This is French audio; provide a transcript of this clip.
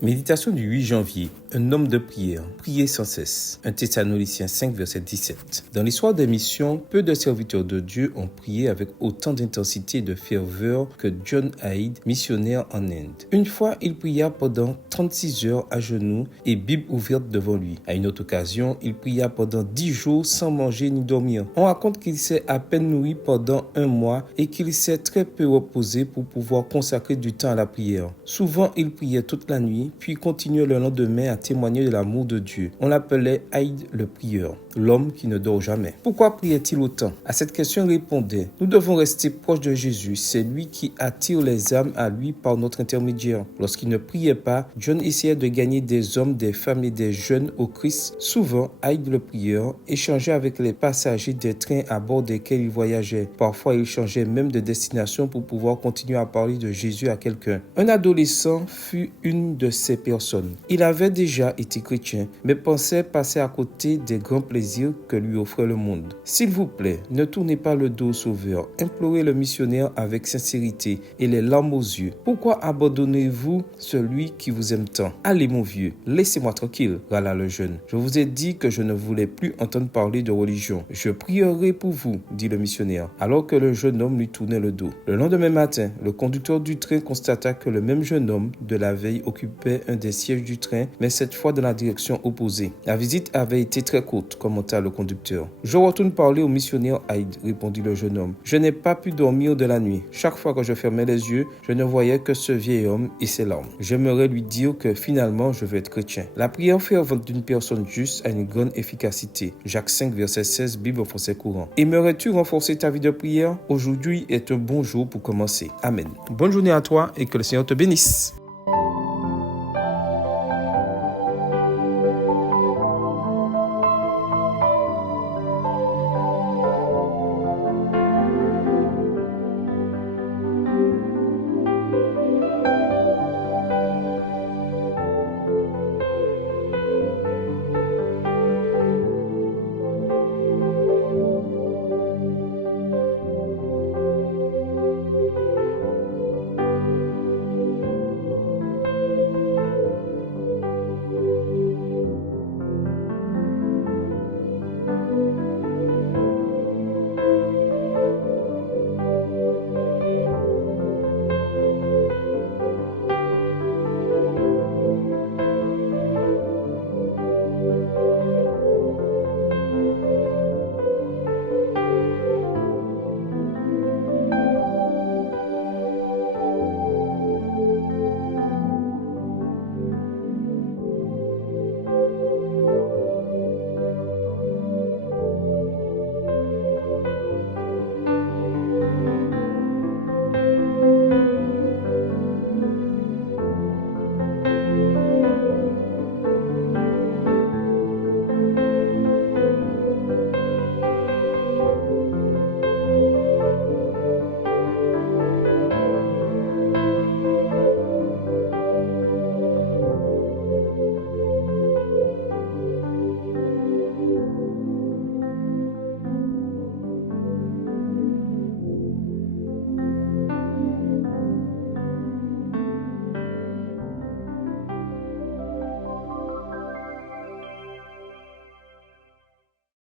Méditation du 8 janvier. Un homme de prière. Priez sans cesse. 1 Thessaloniciens 5, verset 17. Dans l'histoire des missions, peu de serviteurs de Dieu ont prié avec autant d'intensité et de ferveur que John Hyde, missionnaire en Inde. Une fois, il pria pendant 36 heures à genoux et Bible ouverte devant lui. À une autre occasion, il pria pendant 10 jours sans manger ni dormir. On raconte qu'il s'est à peine nourri pendant 1 mois et qu'il s'est très peu reposé pour pouvoir consacrer du temps à la prière. Souvent, il priait toute la nuit, puis continuait le lendemain à témoigner de l'amour de Dieu. On l'appelait Hyde le prieur, l'homme qui ne dort jamais. Pourquoi priait-il autant? À cette question, il répondait: nous devons rester proches de Jésus, c'est lui qui attire les âmes à lui par notre intermédiaire. Lorsqu'il ne priait pas, John essayait de gagner des hommes, des femmes et des jeunes au Christ. Souvent, Hyde le prieur échangeait avec les passagers des trains à bord desquels il voyageait. Parfois, il changeait même de destination pour pouvoir continuer à parler de Jésus à quelqu'un. Un adolescent fut une de ces personnes. Il avait déjà été chrétien, mais pensait passer à côté des grands plaisirs que lui offrait le monde. S'il vous plaît, ne tournez pas le dos au Sauveur. Implorez le missionnaire avec sincérité et les larmes aux yeux. Pourquoi abandonnez-vous celui qui vous aime tant? Allez mon vieux, laissez-moi tranquille, râla le jeune. Je vous ai dit que je ne voulais plus entendre parler de religion. Je prierai pour vous, dit le missionnaire, alors que le jeune homme lui tournait le dos. Le lendemain matin, le conducteur du train constata que le même jeune homme de la veille occupait un des sièges du train, mais cette fois dans la direction opposée. La visite avait été très courte, commenta le conducteur. Je retourne parler au missionnaire Hyde, répondit le jeune homme. Je n'ai pas pu dormir de la nuit. Chaque fois que je fermais les yeux, je ne voyais que ce vieil homme et ses larmes. J'aimerais lui dire que finalement je vais être chrétien. La prière fervente d'une personne juste a une grande efficacité. Jacques 5, verset 16, Bible français courant. Aimerais-tu renforcer ta vie de prière? Aujourd'hui est un bon jour pour commencer. Amen. Bonne journée à toi et que le Seigneur te bénisse.